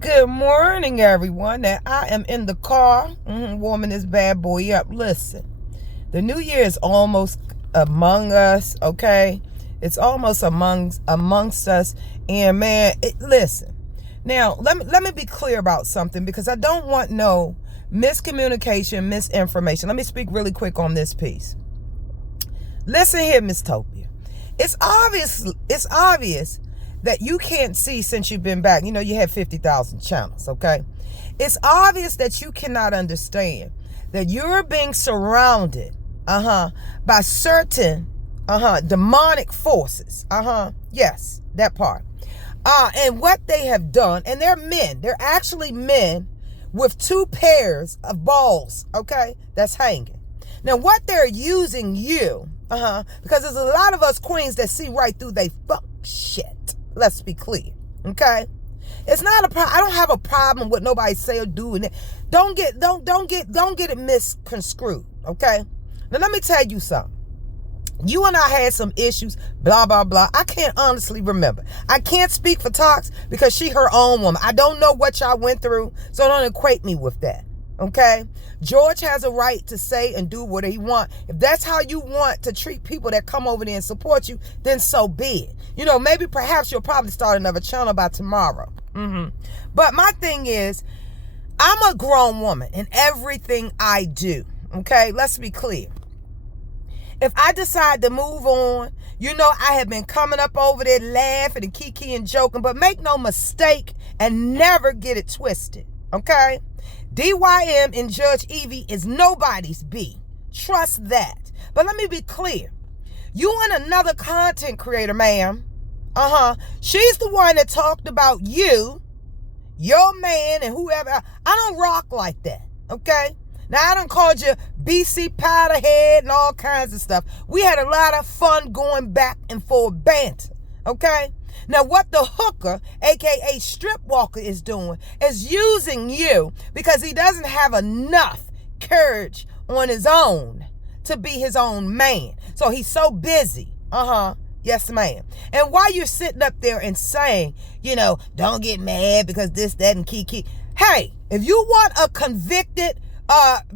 Good morning, everyone. Now, I am in the car, warming this bad boy up. Listen, the new year is almost among us, okay? It's almost amongst us. And man, listen. Now, let me be clear about something because I don't want no miscommunication, misinformation. Let me speak really quick on this piece. Listen here, Miss Topia. It's obvious that you can't see since you've been back. You know, you had 50,000 channels, okay? It's obvious that you cannot understand that you're being surrounded, by certain, demonic forces. Yes, that part. And what they have done, and they're men. They're actually men with two pairs of balls, okay, that's hanging. Now, what they're using you, because there's a lot of us queens that see right through they fuck shit. Let's be clear, okay? It's not a problem. I don't have a problem with nobody say or doing it. Don't get it misconstrued, okay? Now let me tell you something. You and I had some issues, blah, blah, blah. I can't honestly remember. I can't speak for Tox because she her own woman. I don't know what y'all went through, so don't equate me with that, okay? George has a right to say and do what he wants. If that's how you want to treat people that come over there and support you, then so be it. You know, maybe perhaps you'll probably start another channel by tomorrow. But my thing is, I'm a grown woman in everything I do, okay? Let's be clear. If I decide to move on, you know, I have been coming up over there laughing and kiki and joking, but make no mistake and never get it twisted, okay? DYM and Judge Evie is nobody's B. Trust that. But let me be clear. You and another content creator, ma'am, she's the one that talked about you, your man, and whoever. I don't rock like that, okay? Now, I done called you BC Powderhead and all kinds of stuff. We had a lot of fun going back and forth banter, okay? Now, what the hooker, a.k.a. strip walker, is doing is using you because he doesn't have enough courage on his own to be his own man. So he's so busy. Yes, ma'am. And while you're sitting up there and saying, you know, don't get mad because this, that, and kiki. Hey, if you want a convicted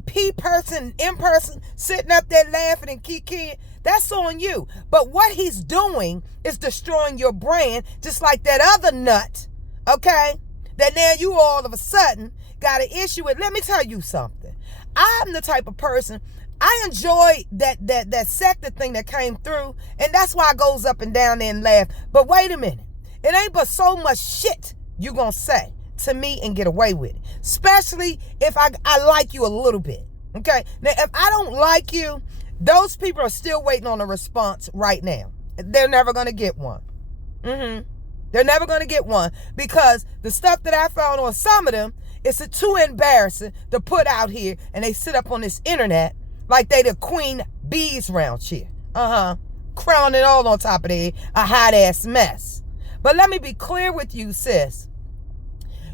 P-person, M-person sitting up there laughing and kiki, that's on you. But what he's doing is destroying your brand, just like that other nut, okay? That now you all of a sudden got an issue with. Let me tell you something. I'm the type of person, I enjoy that sector thing that came through, and that's why I goes up and down there and laugh. But wait a minute. It ain't but so much shit you gonna say to me and get away with it. Especially if I like you a little bit, okay? Now, if I don't like you, those people are still waiting on a response right now. They're never going to get one. They're never going to get one because the stuff that I found on some of them is too embarrassing to put out here, and they sit up on this internet like they the queen bees round here. Crowning all on top of their head, a hot-ass mess. But let me be clear with you, sis.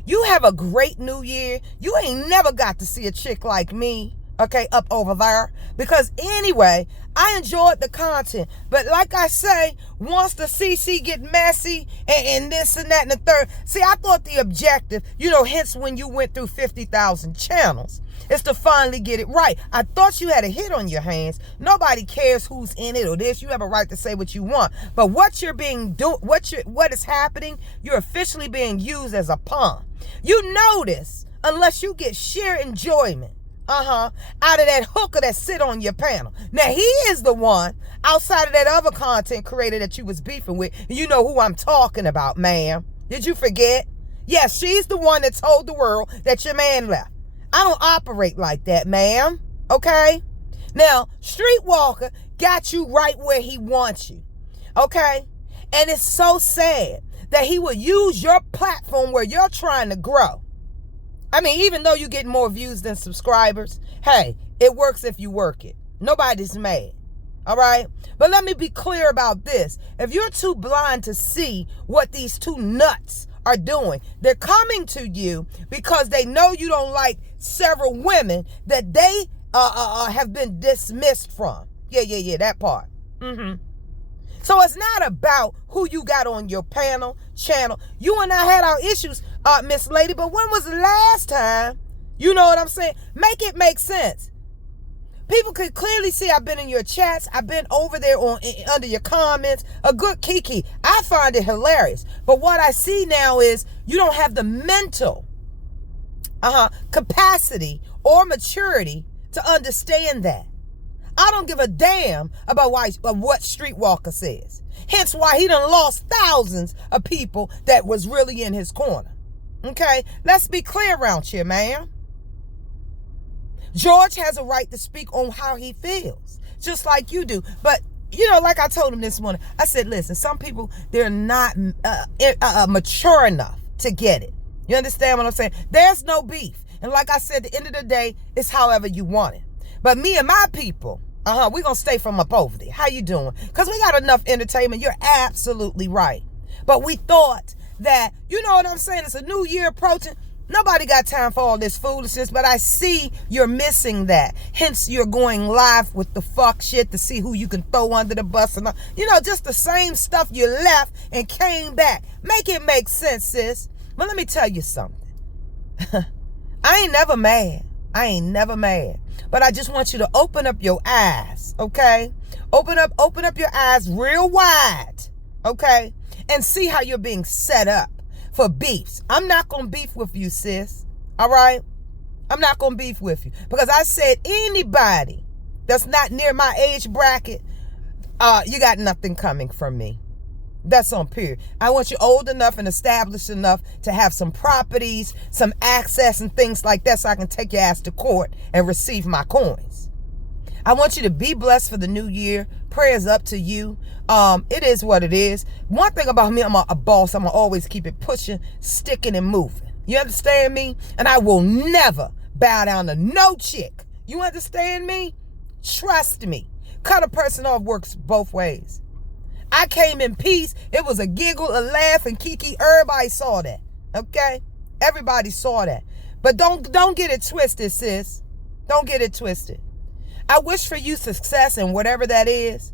You have a great new year. You ain't never got to see a chick like me, okay, up over there. Because anyway, I enjoyed the content. But like I say, once the CC get messy and this and that and the third. See, I thought the objective, you know, hence when you went through 50,000 channels, is to finally get it right. I thought you had a hit on your hands. Nobody cares who's in it or this. You have a right to say what you want. But what is happening, you're officially being used as a pawn. You notice, unless you get sheer enjoyment, out of that hooker that sit on your panel. Now, he is the one, outside of that other content creator that you was beefing with. You know who I'm talking about, ma'am. Did you forget? Yes, she's the one that told the world that your man left. I don't operate like that, ma'am. Okay? Now, Streetwalker got you right where he wants you. Okay? And it's so sad that he will use your platform where you're trying to grow. I mean, even though you get more views than subscribers, hey, it works if you work it. Nobody's mad. All right? But let me be clear about this. If you're too blind to see what these two nuts are doing, they're coming to you because they know you don't like several women that they have been dismissed from. Yeah, that part. So it's not about who you got on your channel. You and I had our issues Miss Lady, but when was the last time? You know what I'm saying? Make it make sense. People could clearly see I've been in your chats. I've been over there under your comments. A good kiki. I find it hilarious. But what I see now is you don't have the mental capacity or maturity to understand that. I don't give a damn about what Streetwalker says. Hence why he done lost thousands of people that was really in his corner. Okay? Let's be clear around here, man. George has a right to speak on how he feels, just like you do. But, like I told him this morning, I said, listen, some people, they're not mature enough to get it. You understand what I'm saying? There's no beef. And like I said, at the end of the day, it's however you want it. But me and my people, we're going to stay from up over there. How you doing? Because we got enough entertainment. You're absolutely right. But we thought that, you know what I'm saying? It's a new year approaching. Nobody got time for all this foolishness, but I see you're missing that. Hence, you're going live with the fuck shit to see who you can throw under the bus. And just the same stuff you left and came back. Make it make sense, sis. But let me tell you something. I ain't never mad. But I just want you to open up your eyes, okay? Open up your eyes real wide, okay? And see how you're being set up for beefs. I'm not going to beef with you, sis. All right? I'm not going to beef with you. Because I said anybody that's not near my age bracket, you got nothing coming from me. That's on period. I want you old enough and established enough to have some properties, some access and things like that so I can take your ass to court and receive my coins. I want you to be blessed for the new year. Prayers up to you. It is what it is. One thing about me, I'm a boss. I'm going to always keep it pushing, sticking, and moving. You understand me? And I will never bow down to no chick. You understand me? Trust me. Cut a person off works both ways. I came in peace. It was a giggle, a laugh, and kiki. Everybody saw that. Okay? Everybody saw that. But don't get it twisted, sis. Don't get it twisted. I wish for you success in whatever that is.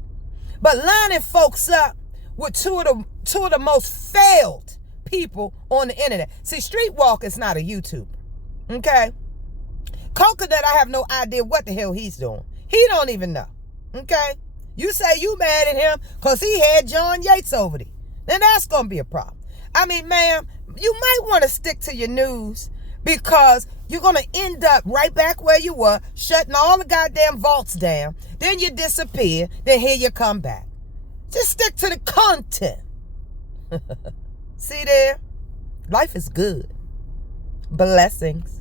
But lining folks up with two of the most failed people on the internet. See, Streetwalker's not a YouTuber. Okay? Coconut, I have no idea what the hell he's doing. He don't even know. Okay? You say you mad at him because he had John Yates over there. Then that's going to be a problem. I mean, ma'am, you might want to stick to your news because you're going to end up right back where you were, shutting all the goddamn vaults down. Then you disappear. Then here you come back. Just stick to the content. See there? Life is good. Blessings.